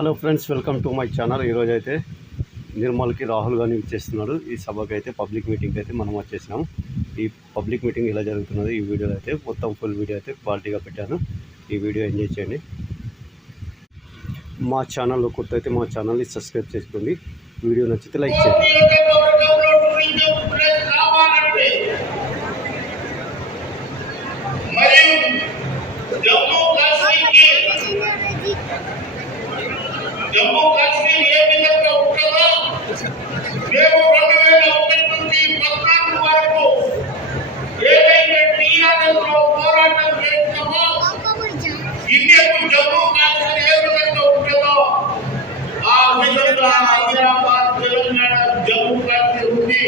Hello friends, welcome to my channel. ఈరోజు అయితే నిర్మల్కి రాహుల్ గాంధీ ఇచ్చేస్తున్నాడు. ఈ సభకు అయితే పబ్లిక్ మీటింగ్ అయితే మనం వచ్చేసినాం. ఈ పబ్లిక్ మీటింగ్ ఎలా జరుగుతున్నది ఈ వీడియోలో అయితే మొత్తం ఫుల్ వీడియో అయితే క్వాలిటీగా పెట్టాను. ఈ వీడియో ఎంజాయ్ చేయండి. మా ఛానల్లో కొత్త అయితే మా ఛానల్ని సబ్స్క్రైబ్ చేసుకోండి. వీడియో నచ్చితే లైక్ చేయండి. జమ్మూ కాశ్మీర్ ఏ విధంగా ఉంటుందో మేము 2001 నుంచి 14 వరకు ఏదైతే టీఆర్ఎస్లో పోరాటం చేస్తామో ఇండియాకు జమ్మూ కాశ్మీర్ ఏ విధంగా ఉంటుందో ఆ విధంగా హైదరాబాద్, తెలంగాణ, జమ్మూ కాశ్మీర్ ఉంది.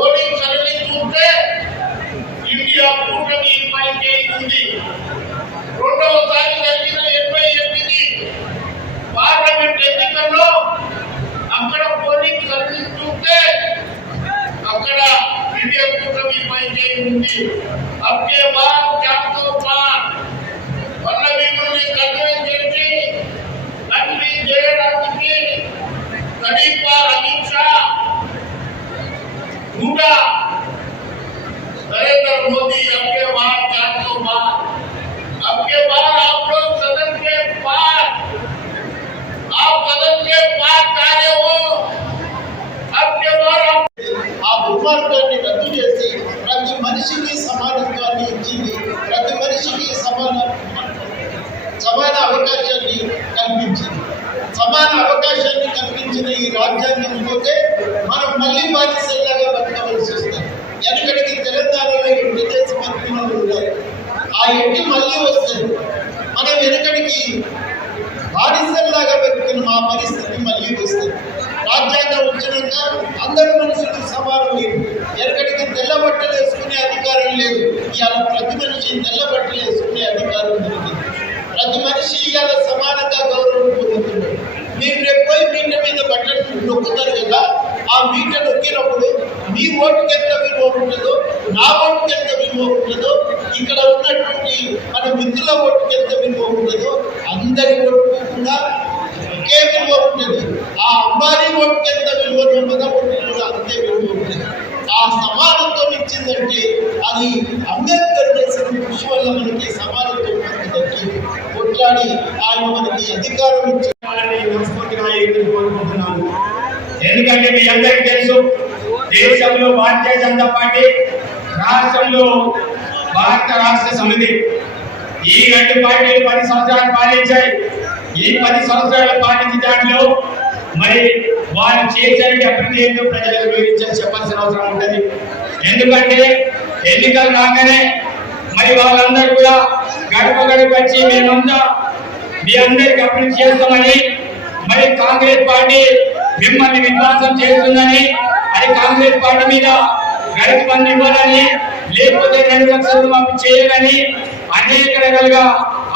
ఓటింగ్ సరళి చూస్తే ఇండియా కూటమి పైకి ఉంది. రెండవసారి జరిగిన 78 పార్లమెంట్ ఎన్నికల్లో అక్కడ పోలింగ్ సర్వీస్ చూస్తే అక్కడ ఇండియా కూటమి పైకి ఉంది. అబ్కే బాద్ చార్తో పార్ పల్లవీని కన్వెన్స్ చేసి అన్ని చేయడానికి కడీపా అమిత్ షా కూడా नरेंद्र मोदी आपके बाहर 400 बार आपके बाहर आप लोग सदन के पार आप सदन के पार कार्य हो आपके बाहर ఆ దుర్మార్గాన్ని రద్దు చేసి ప్రతి మనిషికి సమానత్వాన్ని ఇచ్చింది, ప్రతి మనిషికి సమాన అవకాశాన్ని కల్పించింది. సమాన అవకాశాన్ని కల్పించిన ఈ రాజ్యాంగం పోతే మనం మళ్ళీ బాధ్యతలాగా బతకవలసి వస్తుంది. వెనకడికి తెలంగాణలో 8 దేశ మంత్రులు ఉన్నారు. ఆ 8 మళ్ళీ వస్తారు. మనం వెనకడికి బానిసల్లాగా పెట్టుకున్న మా పరిస్థితి మళ్ళీ వస్తుంది. రాజ్యాంగం వచ్చినాక అందరు మనుషులు సమానం లేదు. వెనకడికి తెల్ల బట్టలు వేసుకునే అధికారం లేదు. ఇవాళ ప్రతి మనిషి తెల్ల బట్టలు వేసుకునే అధికారం దొరికింది. ప్రతి మనిషి ఇవాళ సమానంగా గౌరవం పొందుతున్నాడు. మీరు రేపు పోయి మీట మీద బట్టలు నొక్కుతారు కదా, ఆ మీట నొక్కినప్పుడు మీ ఓటుకి ఎంత విలువ ఉంటుందో, నా ఓటుకి ఎంత విలువ ఉంటుందో, ఇక్కడ ఉన్నటువంటి మన మిత్రుల ఓటుకి ఎంత విలువ ఉంటుందో అందరి ఓటుకు కూడా ఒకే విలువ ఉంటుంది. ఆ అమ్మాయి ఓటుకి ఎంత విలువ మన ఓటుకు కూడా అంతే విలువ ఉంటుంది. ఆ సమానత్వం ఇచ్చిందంటే అది అంబేద్కర్ చేసిన కృషి వల్ల మనకి సమానత్వం దక్కింది. కొట్లాడి ఆయన మనకి అధికారం ఇచ్చాలని మనస్ఫూర్తిగా కోరుకుంటున్నాను. ఎందుకంటే మీ అందరికీ తెలుసు, దేశంలో భారతీయ జనతా పార్టీ, రాష్ట్రంలో భారత రాష్ట్ర సమితి, ఈ 2 పార్టీలు 10 సంవత్సరాలు పాలించాయి. ఈ 10 సంవత్సరాలు పాలించిన దాంట్లో మరి వాళ్ళు చేసే అభివృద్ధి ఏంటో ప్రజలకు వివరించాలని చెప్పాల్సిన అవసరం ఉంటుంది. ఎందుకంటే ఎన్నికలు రాగానే మరి వాళ్ళందరూ కూడా గడప గడప వచ్చి మేమంతా మీ అందరికి అభివృద్ధి చేస్తామని, మరి కాంగ్రెస్ పార్టీ మిమ్మల్ని విధ్వంసం చేస్తుందని, అది కాంగ్రెస్ పార్టీ మీద రైతు బంధు ఇవ్వాలని, లేకపోతే 2 లక్షల రుణమాఫీ చేయాలని అనేక రకాలుగా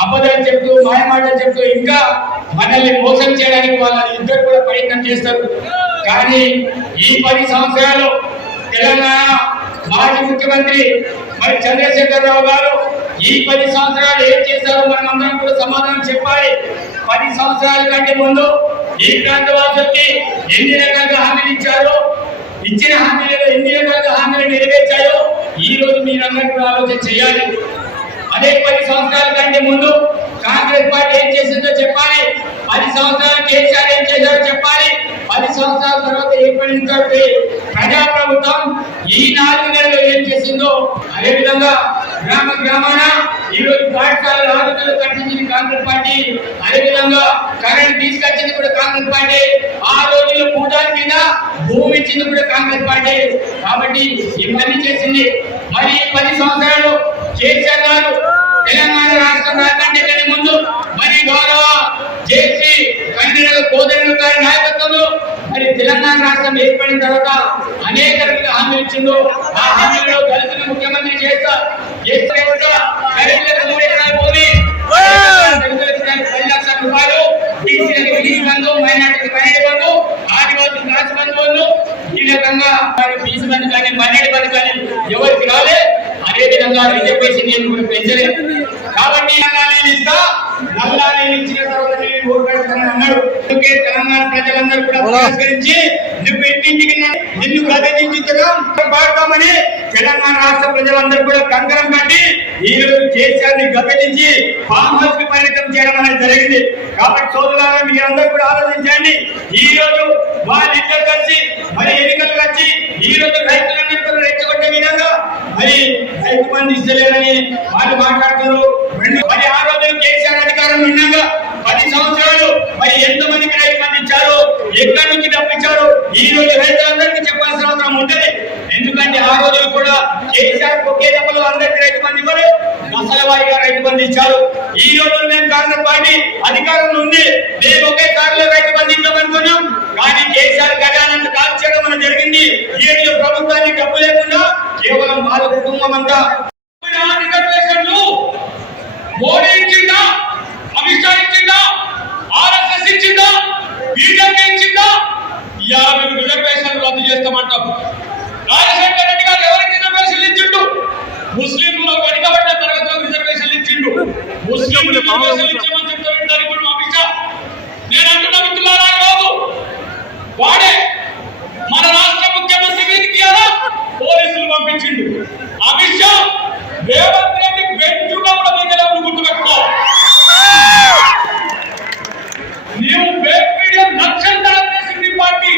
అబద్ధాలు చెప్తూ, మాయమాటలు చెప్తూ ఇంకా మనల్ని మోసం చేయడానికి వాళ్ళని ఇద్దరు కూడా ప్రయత్నం చేస్తారు. కానీ ఈ 10 సంవత్సరాలు తెలంగాణ మాజీ ముఖ్యమంత్రి మరి చంద్రశేఖరరావు గారు ఈ 10 సంవత్సరాలు ఏం చేశారో మనం అందరం కూడా సమాధానం చెప్పాలి. 10 సంవత్సరాల కంటే ముందు ఈ ప్రాంత వాసులకి ఎన్ని రకాలుగా హామీలు ఇచ్చారో, ఇచ్చిన హామీలలో ఎన్ని రకాలుగా హామీలు నెరవేర్చాయో ఈ రోజు మీరందరూ కూడా ఆలోచన చేయాలి. అదే 10 సంవత్సరాల కంటే ముందు కాంగ్రెస్ పార్టీ ఏం చేసిందో చెప్పాలి. 10 సంవత్సరాలు కేసీఆర్ ఏం చేశారో చెప్పాలి. 10 సంవత్సరాల తర్వాత ఏర్పడినటువంటి ప్రజాప్రభుత్వం ఈ 4 నెలలు ఏం చేసిందో, అదేవిధంగా గ్రామ గ్రామాన ఈరోజు పాఠశాలల ఆరోగ్యాలు కట్టించింది కాంగ్రెస్ పార్టీ, అదేవిధంగా కరెంట్ తీసుకొచ్చింది కూడా కాంగ్రెస్ పార్టీ, ఆ రోజుల్లో భూటాల కింద భూమి ఇచ్చింది కూడా కాంగ్రెస్ పార్టీ. కాబట్టి ఇవన్నీ చేసింది. మరి 10 సంవత్సరాలు కేసీఆర్ గారు తెలంగాణ రాష్ట్రం రాకంటే ముందు మరి గౌరవ జేసీ కన్వీనర్ కోదండ గారి నాయకత్వంలో మరి తెలంగాణ రాష్ట్రం ఏర్పడిన తర్వాత అనేక రకాల హామీలు ఇచ్చిందో, ఆ హామీలో దళితులు ముఖ్యమంత్రి చేస్తా 10 లక్షల రూపాయలు, బీసీలకు బిగిసి బంధు, మైనార్టీకి మైనార్టీ బంధు, ఆదివాసులకు రాష్ట్ర బంధువులు, ఈ రకంగా బీసీ బంధు కానీ మైనార్టీ బంధు కానీ ఎవరికి రాలే. అదే విధంగా రిజర్వేషన్ కూడా పెంచలేదు. కాబట్టి నల్లాని ఇచ్చిన తర్వాత నేను ఓటేస్తానని అన్నాడు. అందుకే తెలంగాణ ప్రజలందరూ కూడా తిరస్కరించి నువ్వు ఇంటింటికి నిన్ను గద్దెదించడం పాడతామని తెలంగాణ రాష్ట్ర ప్రజలందరూ కూడా కంకణం కట్టి ఈ రోజు కేసీఆర్ని గద్దెదించి ఫామ్ హౌస్ కి పరిమితం చేయడం అనేది జరిగింది. కాబట్టి సోదరులారా మీరందరూ కూడా ఆలోచించండి. ఈ రోజు వాళ్ళిద్దరు కలిసి మరి ఎన్నికలు వచ్చి ఈ రోజు రైతులందరూ రెచ్చగొట్టే విధంగా మరి రైతు బంధు ఇస్తలేదని వాళ్ళు మాట్లాడుతున్నారు. మరి ఆ రోజు కేసీఆర్ అధికారంలో ఉండగా 10 సంవత్సరాలు మరి ఎంతమందికి రైతు బంధు ఇచ్చారు, ఎక్కడి నుంచి డబ్బిచ్చారు ఈ రోజు రైతులందరికీ చెప్పాల్సిన అవసరం ఉంటుంది. ఎందుకంటే ఆ రోజు కూడా కేసీఆర్ ఒకే దెబ్బలో అందరికీ రైతు బంధు ఇవ్వరు, దశల వారీగా రైతు బంధు ఇచ్చారు. ఈ రోజు మేము కాంగ్రెస్ పార్టీ అధికారంలో ఉంది, మేము ఒకే సారిలో రైతు బంధు ఇద్దామనుకున్నాం. కానీ కేసీఆర్ గజానంత కాల్చేయడం అనేది జరిగింది. ఈ రోజు ప్రభుత్వానికి డబ్బు లేకుండా కేవలం వాళ్ళ కుటుంబం అంతా మోడీ ఇచ్చిందా, అమిత్ షా ఇచ్చిందా, ఆర్ఎస్ఎస్ ఇచ్చిందా, బీజేపీ ఇచ్చిందా? ఇవాళ మీరు రిజర్వేషన్లు రద్దు చేస్తామంటాం. రాజశేఖర రెడ్డి గారు ఎవరికి రిజర్వేషన్లు ఇచ్చిండు? ముస్లింలు వెనుకబడ్డ తరగతులకు రిజర్వేషన్లు ఇచ్చిండు. ముస్లింలు రిజర్వేషన్లు ఇచ్చామని చెప్తారు ఇప్పుడు అమిత్ షా. నేను అంటున్నా మిత్రులారా, ఈరోజు వాడే మన రాష్ట్ర ముఖ్యమంత్రి మీదకి పోలీసులు పంపించిండు. అమిత్ షా రేవంత్ రెడ్డి బెంచుగా కూడా దిగలేవు, గుర్తుపెట్టుకో. నీవు ఫేక్ మీడియా లక్షలు తయారు చేసింది పార్టీ,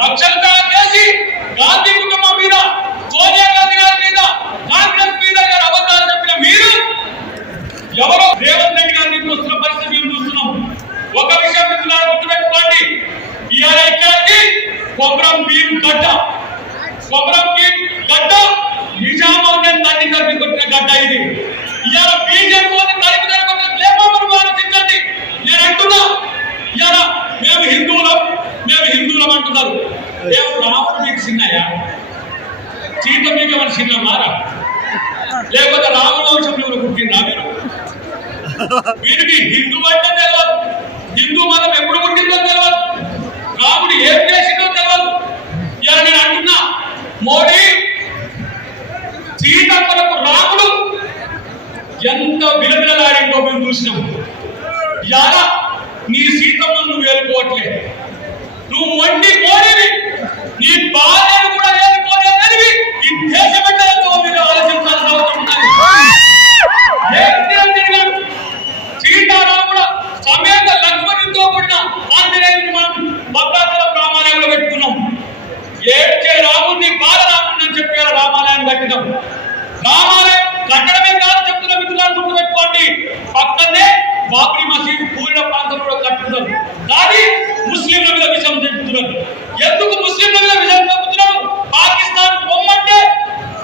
లక్షలు తయారు చేసి గాంధీ కుటుంబం మీద, సోనియా గాంధీ గారి మీద, కాంగ్రెస్ మీద అబద్ధాలు చెప్పిన మీరు ఎవరో రేవంత్ రెడ్డి గారిని వస్తున్న పరిస్థితి మేము చూస్తున్నాం. ఒక విషయం మిత్రులారా గుర్తుపెట్టుకోండి, ఇవాళ ఇక్కడికి కొమరం భీం గడ్డ, కొమరం భీం గడ్డ నిజామాబాద్ తల్లి తల్లి కొట్టిన గడ్డ ఇది. ఇవాళ బీజేపీ తల్లి లేమని ఆలోచించండి. నేను అంటున్నా, ఇవాళ మేము హిందువులం అంటున్నారు. దేవుడు రాముడు మీకు చిన్నయ్యా, సీత మీకు ఏమైనా చిన్నమారా, లేకపోతే రాముల వంశంలో పుట్టిందా మీరు? వీరికి హిందూ అంటే తెలియదు, హిందూ మతం ఎప్పుడు పుట్టిందో తెలియదు, రాముడు ఏం చేసిందో తెలియదు. ఇలా నేను అంటున్నా, మోడీ సీతమ్మలకు రాముడు ఎంత విలవిలలాడిందో మేము చూసినాము. ఇలా నీ సీతమ్మను నువ్వు వేలుకోవట్లేదు, నువ్వు వండి మోడీవి, నీ భార్యను కూడా వేలుకోలేనివి ఈ దేశ బిడ్డలతో మీరు ఆలోచించాల్సిన అవసరం ఉన్నది. సీతారాముల సమేత లక్ష్మణుడితో కూడిన ఆంజనేయుని మనం భద్రాచలం రామాలయంలో పెట్టుకున్నాం. ఏడ్చే రాముడిని బాలరాముడిని అని చెప్పి రామాలయం కట్టినాం. రామాలయం కట్టడమే కాదు చెప్తున్న మిత్రులను గుర్తుపెట్టుకోండి, పక్కనే బాబ్రీ మసీద్ కూలిన ప్రాంతంలో కట్టుతున్నారు. కానీ ముస్లింల మీద విషయం చెప్తున్నారు. ఎందుకు ముస్లింల మీద విషయం చెప్తున్నారు? పాకిస్తాన్ పొమ్మంటే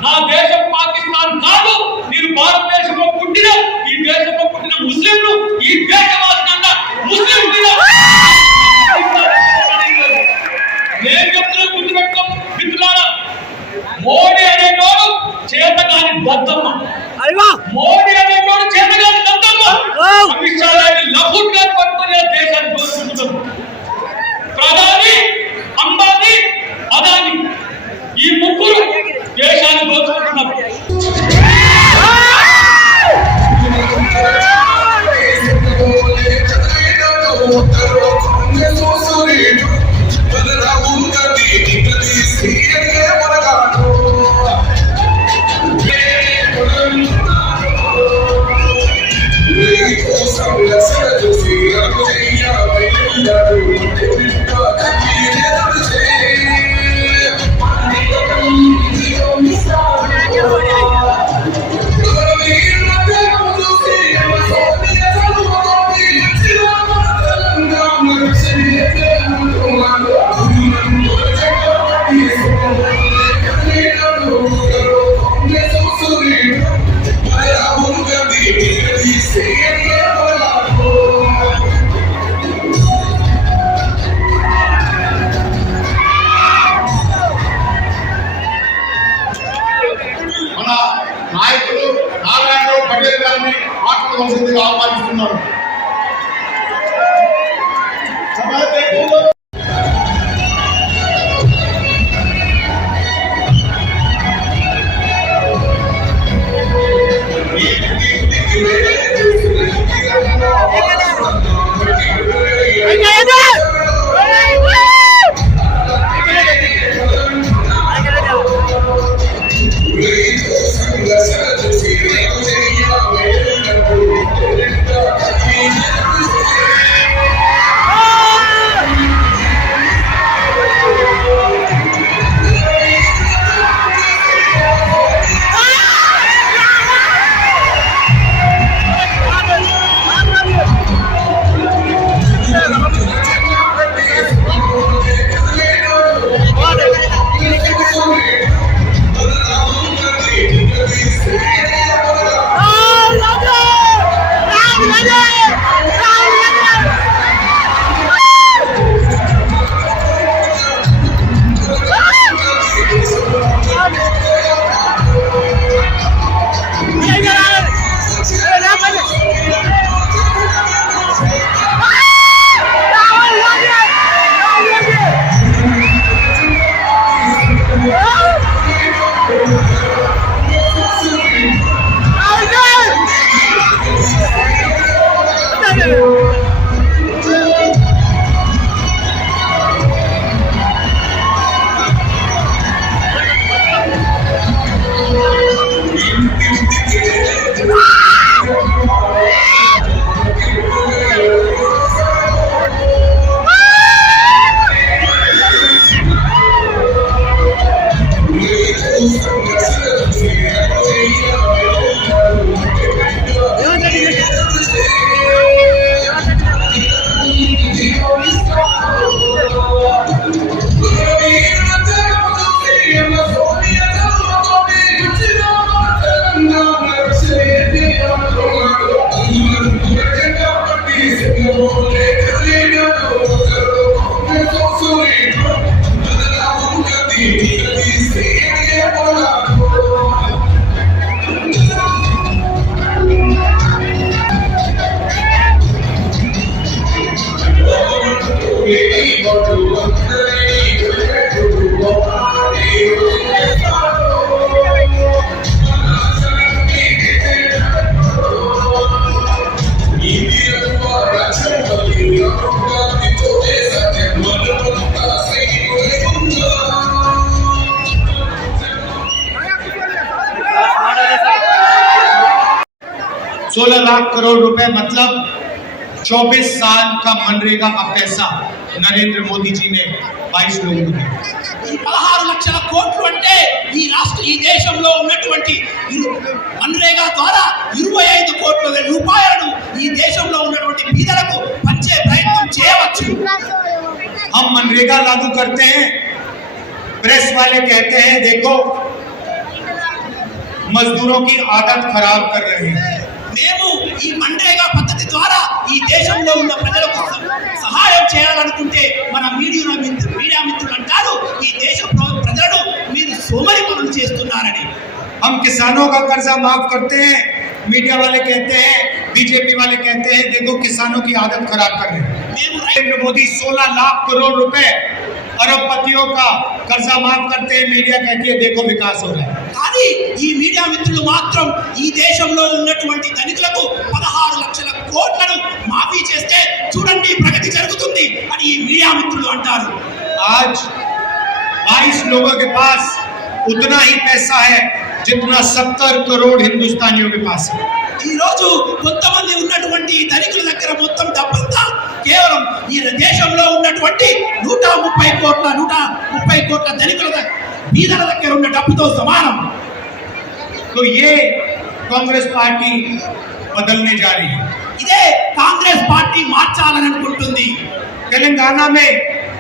నా దేశం పాకిస్తాన్ కాదు, నేను భారతదేశంలో పుట్టిన ఈ దేశంలో పుట్టిన ముస్లింలు ఈ దేశవాసంగా ముస్లిం మీద నేను చెప్తున్నా గుర్తుపెట్టుకో మిత్రులారా. మోడీ అనేటోడు చేతగాని దద్దమ్మ, మోడీ అనేటోడు చేతగాని దద్దమ్మ. అమిత్ షా లాంటి లఫుట్ గారు పట్టుకునే దేశాన్ని దోచుకుంటున్నారు. ప్రధాని, అంబానీ, అదాని ఈ ముగ్గురు దేశాన్ని దోచుకుంటున్నారు. నాయకులు నారాయణరావు పటేల్ గారిని మాట్లాడవలసిందిగా ఆహ్వానిస్తున్నారు. Yeah. 16 लाख करोड़ रुपए मतलब 24 साल का मनरेगा का पैसा नरेंद्र मोदी जी ने 22 लोगों को दिया। 16 లక్షల కోట్లు అంటే ఈ దేశంలో ఉన్నటువంటి మన్రేగా ద్వారా 25 కోట్ల రూపాయలను ఈ దేశంలో ఉన్నటువంటి పేదలకు పంచే ప్రయత్నం చేయవచ్చు. हम मनरेगा लागू करते हैं, प्रेस वाले कहते हैं देखो मजदूरों की आदत खराब कर रहे हैं। మేము ఈ మన్రేగా పద్ధతి ద్వారా ఈ దేశంలో ఉన్న ప్రజలకు సహాయం చేయాలనుకుంటే మన మీడియా మిత్రులు అంటారు ఈ దేశ ప్రజలను మీరు సోమరి పనులు చేస్తున్నారని. हम किसानों का कर्जा माफ करते हैं, मीडिया वाले कहते हैं, बीजेपी वाले कहते हैं देखो किसानों की आदत खराब कर रहे हैं। नरेंद्र मोदी 16 लाख करोड़ रुपए अरबपतियों का कर्जा माफ करते हैं, मीडिया कहती है देखो विकास हो रहा है। కానీ ఈ మీడియా మిత్రులు మాత్రం ఈ దేశంలో ఉన్నటువంటి ధనికులకు 16 లక్షల కోట్లను మాఫీ చేస్తే చూడండి ప్రగతి జరుగుతుంది అని ఈ మీడియా మిత్రులు అంటారు. आज 22 लोगों के पास उतना ही पैसा है जितना 70 करोड़ हिंदुस्तानियों के पास है। ఈ రోజు కొంతమంది ఉన్నటువంటి ధనికుల దగ్గర మొత్తం డబ్బంతా కేవలం ఈ దేశంలో ఉన్నటువంటి 130 కోట్ల ధనికుల బీదల దగ్గర ఉన్న డబ్బుతో సమానం. तो ये कांग्रेस पार्टी बदलने जा रही है। ఇదే కాంగ్రెస్ పార్టీ మార్చాలని అనుకుంటుంది. तेलंगाना में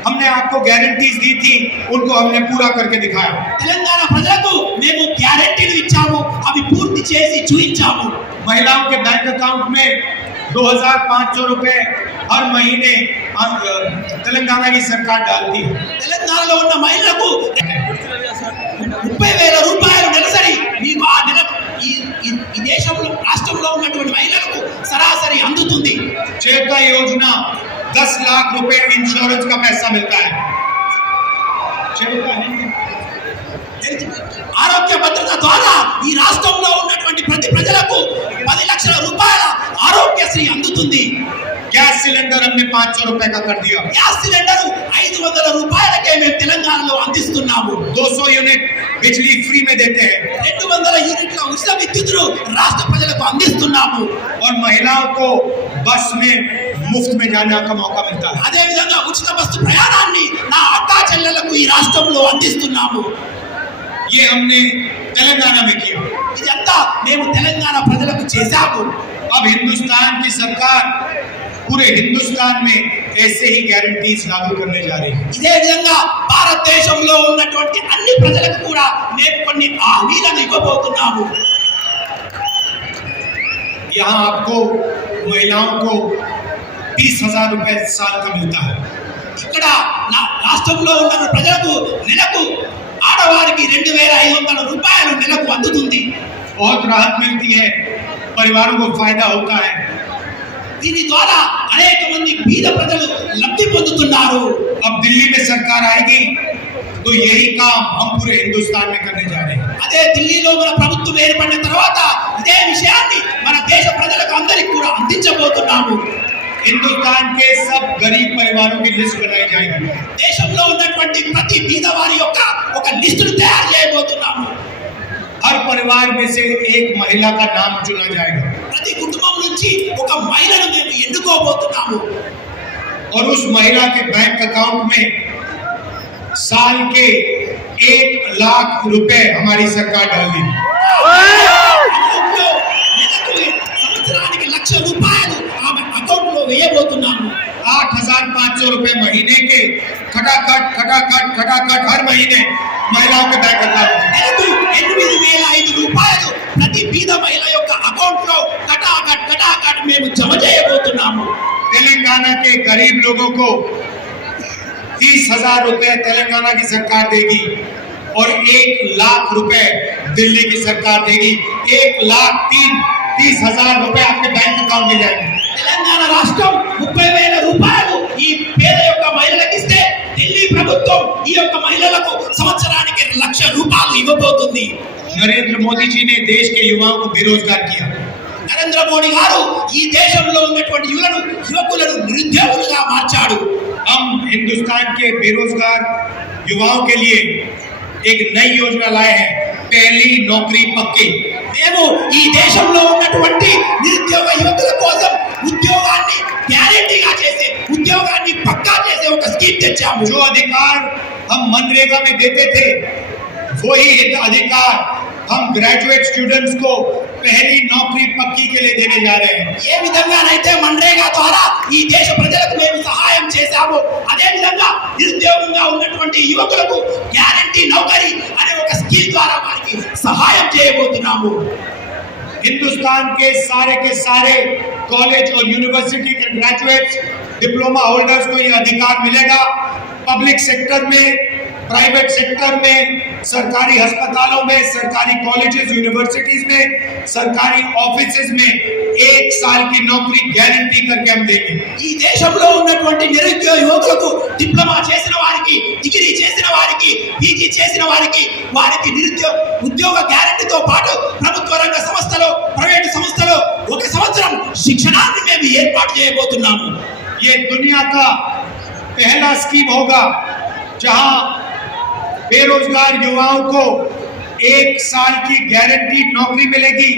हमने आपको गारंटीज दी थी, उनको हमने पूरा करके दिखाया। తెలంగాణ ప్రజలకు మేము గ్యారెంటీలు ఇచ్చాము, అవి పూర్తి చేసి చూపించాము. महिलाओं के बैंक अकाउंट में 2500 रुपए हर महीने तेलंगाना की सरकार डालती है। తెలంగాణలో ఉన్న మహిళలకు 30,000 రూపాయలు నెలసరి మీకు ఆ నెల ఈ దేశంలో రాష్ట్రంలో ఉన్నటువంటి మహిళలకు సరాసరి అందుతుంది. चेका योजना 10 लाख रुपए इंश्योरेंस का पैसा मिलता है। ఆరోగ్య భద్రత ద్వారా ఈ రాష్ట్రంలో ఉన్నటువంటి ప్రతి ప్రజలకు 10 లక్షల రూపాయల ఆరోగ్యశ్రీ అందుతుంది. गैस सिलेंडर हमने 500 रुपए का कर दिया। గ్యాస్ సిలిండర్ 500 రూపాయలకే మేము తెలంగాణలో అందిస్తున్నాము. 200 यूनिट बिजली फ्री में देते हैं 200 యూనిట్ల ఉచిత విద్యుత్తును రాష్ట్ర ప్రజలకు అందిస్తున్నాము. और महिलाओं को बस में मुफ्त में जाने का मौका मिलता है। అదే విధంగా ఉచిత బస్సు ప్రయాణాన్ని నా అక్కా చెల్లెలకు ఈ రాష్ట్రంలో అందిస్తున్నాము. ये हमने तेलंगाना में किया। ఇదంతా మేము తెలంగాణ ప్రజలకు చేశాము. अब हिंदुस्तान की सरकार पूरे हिंदुस्तान में ऐसे ही गारंटीज लागू करने जा रही है। ఇదే విధంగా భారతదేశంలో ఉన్నటువంటి అన్ని ప్రజలకు కూడా మేము కొన్ని హామీలను ఇవ్వబోతున్నాము. यहाँ आपको महिलाओं को 30,000 रुपए साल का मिलता है। ఇక్కడ నా రాష్ట్రంలో ఉన్న ప్రజలకు నెలకు ఆడవారికి 2,500 రూపాయలు నెలకు అందుతుంది. बहुत राहत मिलती है, परिवारों को फायदा होता है। దీని ద్వారా అనేక మంది పేద ప్రజలు లబ్ధి పొందుతున్నారు. अब दिल्ली में सरकार आएगी तो यही काम हम पूरे हिंदुस्तान में करने जा रहे हैं। అదే ఢిల్లీలో మన ప్రభుత్వం ఏర్పడిన తర్వాత ఇదే విషయాన్ని మన దేశ ప్రజలకు అందరికీ కూడా అందించబోతున్నాము. हिंदुस्तान के सब गरीब परिवारों की लिस्ट बनाई जाएगी। దేశంలో ఉన్నటువంటి ప్రతి పేదవారి యొక్క ఒక లిస్టును తయారు చేయబోతున్నాము. हर परिवार में से एक महिला का नाम चुना जाएगा ప్రతి కుటుంబం నుంచి ఒక మహిళను మేము ఎన్నుకోబోతున్నాము. और उस महिला के बैंक अकाउंट में साल के 1 लाख रुपए हमारी सरकार डाल देगी। అకౌంట్లో నెలకు సంవత్సరానికి 1,00,000 రూపాయలు ఆమె అకౌంట్లో వేయబోతున్నాము. 8,500 रुपए महीने के खटाखट हर महीने महिलाओं के बैंक अकाउंट में। నెలకు 8,500 రూపాయలు ప్రతి పేద మహిళ యొక్క అకౌంట్లో కటాకట్ మేము జమ చేయబోతున్నాము. तेलंगाना के गरीब लोगों को 30,000 रुपए तेलंगाना की सरकार देगी और 1 लाख रुपए दिल्ली की सरकार देगी। 1,30,000 रुपए आपके बैंक अकाउंट में जाएंगे। తెలంగాణ రాష్ట్రం 30,000 రూపాయలు ఈ పేద యొక్క మహిళలకు ఇస్తే ఢిల్లీ ప్రభుత్వం ఈ యొక్క మహిళలకు సంవత్సరానికి 1,00,000 రూపాయలు ఇవ్వబోతుంది. नरेंद्र मोदी जी ने देश के युवाओं को बेरोजगार किया। నరేంద్ర మోడీ గారు ఈ దేశంలో ఉన్నటువంటి యువకులను నిరుద్యోగులుగా మార్చాడు. हम हिंदुस्तान के बेरोजगार युवाओं के लिए एक नई योजना लाए हैं, पहली नौकरी पक्की। మేము ఈ దేశంలో ఉన్నటువంటి నిరుద్యోగ యువకుల కోసం ఉద్యోగాన్ని గ్యారెంటీగా చేసే ఉద్యోగాన్ని పక్కా చేసే ఒక స్కీమ్ తెచ్చాము. जो अधिकार हम मनरेगा में देते थे वही अधिकार हम ग्रेजुएट स्टूडेंट्स को पहली नौकरी पक्की के लिए देने जा रहे हैं। ఏ విధంగానైతే మన్రేగా ద్వారా ఈ దేశ ప్రజలకు మేము సహాయం చేశామో అదే విధంగా నిరుద్యోగంగా ఉన్నటువంటి యువకులకు గ్యారెంటీ నౌకరీ అనే ఒక స్కీమ్ ద్వారా వారికి సహాయం చేయబోతున్నాము. हिंदुस्तान के सारे कॉलेज और यूनिवर्सिटी के ग्रेजुएट्स डिप्लोमा होल्डर्स को ये अधिकार मिलेगा। पब्लिक सेक्टर में, प्राइवेट सेक्टर में, सरकारी अस्पतालों में, सरकारी कॉलेजेस यूनिवर्सिटीज में, सरकारी ऑफिसेज में 1 साल की नौकरी गारंटी करके हम देंगे। ఈ దేశంలో ఉన్నటువంటి నిరుద్యోగ యువకులకు డిప్లొమా చేసిన వారికి, డిగ్రీ చేసిన వారికి, పీజీ చేసిన వారికి ఉద్యోగ గ్యారెంటీతో పాటు ప్రభుత్వ రంగ సంస్థలో, ప్రైవేట్ సంస్థలో 1 సంవత్సరం శిక్షణాన్ని మేము ఏర్పాటు చేయబోతున్నాము. ये दुनिया का पहला स्कीम होगा जहां बेरोजगार युवाओं को 1 साल की गारंटी नौकरी मिलेगी,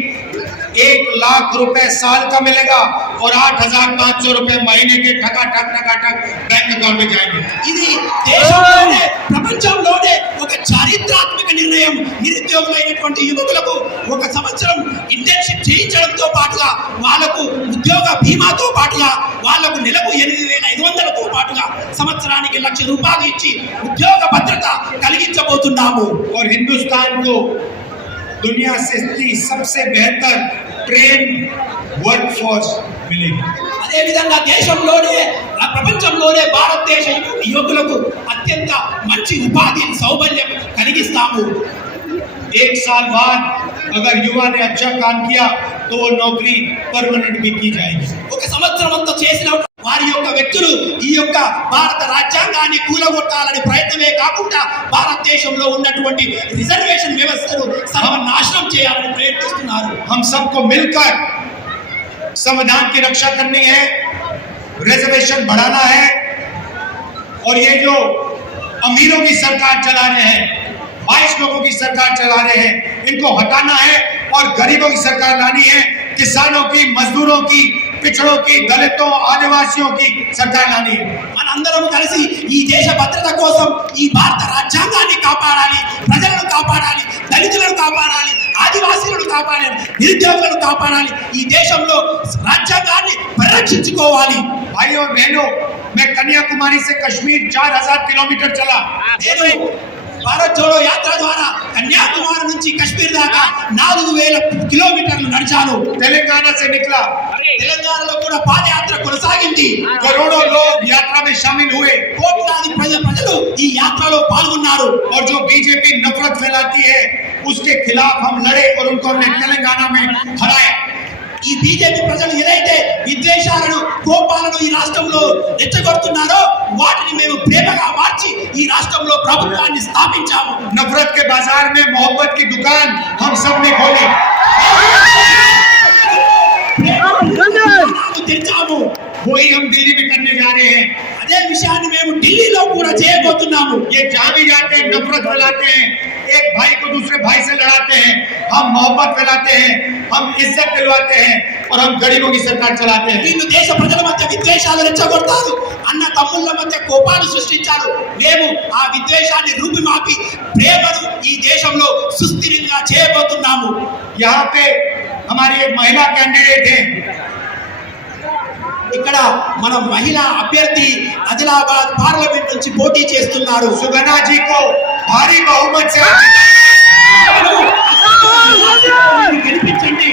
1 लाख रुपए साल का मिलेगा और 8,500 रुपए महीने के ठकाठक बैंक अकाउंट में जाएंगे। ఇది దేశంలోనే ప్రపంచంలోనే ఒక చారిత్రాత్మక నిర్ణయం. నిరుద్యోగులైనటువంటి యువకులకు 1 సంవత్సరం ఇంటర్న్షిప్ చేయించడంతో పాటుగా వాళ్లకు ఉద్యోగ బీమాతో పాటుగా వాళ్లకు నెలకు 8,500తో పాటుగా సంవత్సరానికి 1,00,000 రూపాయలు ఇచ్చి ఉద్యోగ భద్రత కలిగించబోతున్నాము. और हिंदुस्तान को दुनिया से सबसे बेहतर ट्रेन वर्कफोर्स मिलेगी। అదే విధంగా దేశంలోనే ప్రపంచంలోనే భారతదేశ యువకులకు అత్యంత మంచి ఉపాధి సౌకర్యం కలిగిస్తాము. 1 साल बाद अगर युवा ने अच्छा काम किया तो वो नौकरी परमानेंट भी की जाएगी। 1 సంవత్సరం అంతా చేసిన వారి యొక్క వ్యక్తులు ఈ యొక్క భారత రాజ్యాంగాన్ని కూలగొట్టాలని ప్రయత్నమే కాకుండా భారతదేశంలో ఉన్నటువంటి రిజర్వేషన్ వ్యవస్థను సర్వనాశనం చేయాలని ప్రయత్నిస్తున్నారు. हम सबको मिलकर संविधान की रक्षा करनी है, रिजर्वेशन बढ़ाना है और ये जो अमीरों की सरकार चला रहे हैं, 22 लोगों की सरकार चला रहे हैं, इनको हटाना है और गरीबों की सरकार लानी है। किसानों की, मजदूरों की, पिछड़ों की, दलितों, आदिवासियों की सरकार लानी है। మనందరం కలిసి ఈ దేశ భద్రత కోసం ఈ భారత రాజ్యాంగాన్ని కాపాడాలి, ప్రజలను కాపాడాలి, దళితులను కాపాడాలి, ఆదివాసీలను కాపాడాలి, నిరుద్యోగులను కాపాడాలి. ఈ దేశంలో రాజ్యాంగాన్ని పరిరక్షించుకోవాలి. भाइयों और बहनों, मैं कन्याकुमारी से कश्मीर 4,000 किलोमीटर चला। నేను భారత్ జోడో యాత్ర ద్వారా కన్యాకుమారి నుంచి కశ్మీర్ దాకా 4000 కిలోమీటర్లు నడిచాను. तेलंगाना से निकला, తెలంగాణలో కూడా పాదయాత్ర కొనసాగింది. करोड़ों लोग यात्रा में शामिल हुए కోట్లాది ప్రజలు ఈ యాత్రలో పాల్గొన్నారు. और जो बीजेपी नफरत फैलाती है उसके खिलाफ हम लड़े और उनको हमने तेलंगाना में हराया। ఈ బీజేపీ ప్రజలు ఏదైతే విద్వేషాలను కోపాలను ఈ రాష్ట్రంలో రెచ్చగొడుతున్నారో వాటిని మేము ప్రేమగా మార్చి ఈ రాష్ట్రంలో ప్రభుత్వాన్ని స్థాపించాము. नफरत के बाजार में मोहब्बत की दुकान हम सब ने खोली, తెరిచాము. वही हम दिल्ली में करने जा रहे हैं। అదే విషయాన్ని మేము ఢిల్లీలో కూడా చేయబోతున్నాము. ये जहाँ भी जाते हैं नफरत फैलाते हैं, एक भाई को दूसरे भाई से लड़ाते हैं, हम मोहब्बत फैलाते हैं, हम इज्जत दिलवाते हैं और हम गरीबों की सरकार चलाते हैं। వీళ్ళు దేశ ప్రజల మధ్య విద్వేషాలు రెచ్చగొడతారు, అన్న తమ్ముళ్ళ మధ్య కోపాలు సృష్టించారు. మేము ఆ విద్వేషాన్ని రూపుమాపి ప్రేమను ఈ దేశంలో సుస్థిరంగా చేయబోతున్నాము. यहाँ पे हमारी एक महिला कैंडिडेट है, ఇక్కడ మన మహిళా అభ్యర్థి ఆదిలాబాద్ పార్లమెంట్ నుంచి పోటీ చేస్తున్నారు. सुगना जी को भारी बहुमत से గెలిపించండి,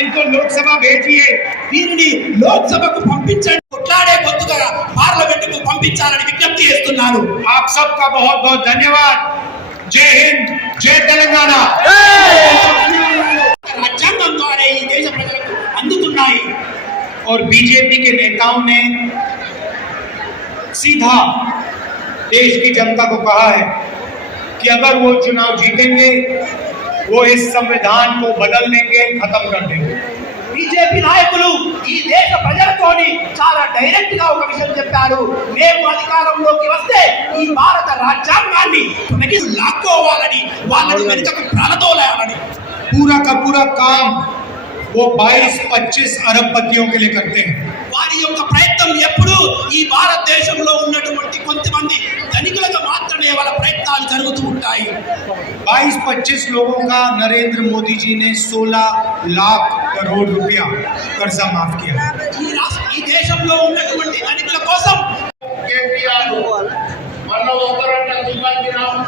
इनको लोकसभा भेजिए। వీరిని లోక్సభకు పంపించండి, కొట్లాడే గొంతుగా పార్లమెంటుకు పంపించాలని విజ్ఞప్తి చేస్తున్నాను. आप सबका बहुत बहुत धन्यवाद। जय हिंद, जय तेलंगाना। రాజ్యాంగం ద్వారా ఈ దేశ ప్రజలకు అందుతున్నాయి. और बीजेपी के नेताओं ने सीधा देश की जनता को कहा है कि अगर वो चुनाव जीतेंगे वो इस संविधान को बदल देंगे, खत्म कर देंगे। బీజేపీ నాయకులు ఈ దేశ ప్రజలతోని చాలా డైరెక్ట్ గా ఒక విషయం చెప్పారు. మేము అధికారంలోకి వస్తే ఈ భారత రాజ్యాంగాన్ని లాక్కోవాలని, వాళ్ళని వెనుకకు ప్రాణతోలాలని. पूरा का पूरा काम वो 22-25 अरबपतियों के लिए करते हैं। వారి యొక్క ప్రయత్నం ఎప్పుడు ఈ భారతదేశంలో ఉన్నటువంటి కొంతమంది ధనికులకు మాత్రమే వాళ్ళ ప్రయత్నాలు జరుగుతూ ఉంటాయి. 22-25 लोगों का नरेंद्र मोदी जी ने 16 लाख करोड़ रुपया कर्जा माफ किया। ఈ దేశంలో ఉన్నటువంటి ధనికుల కోసం కేటీఆర్ మన ఒకరంట దుర్గాంజీ రావు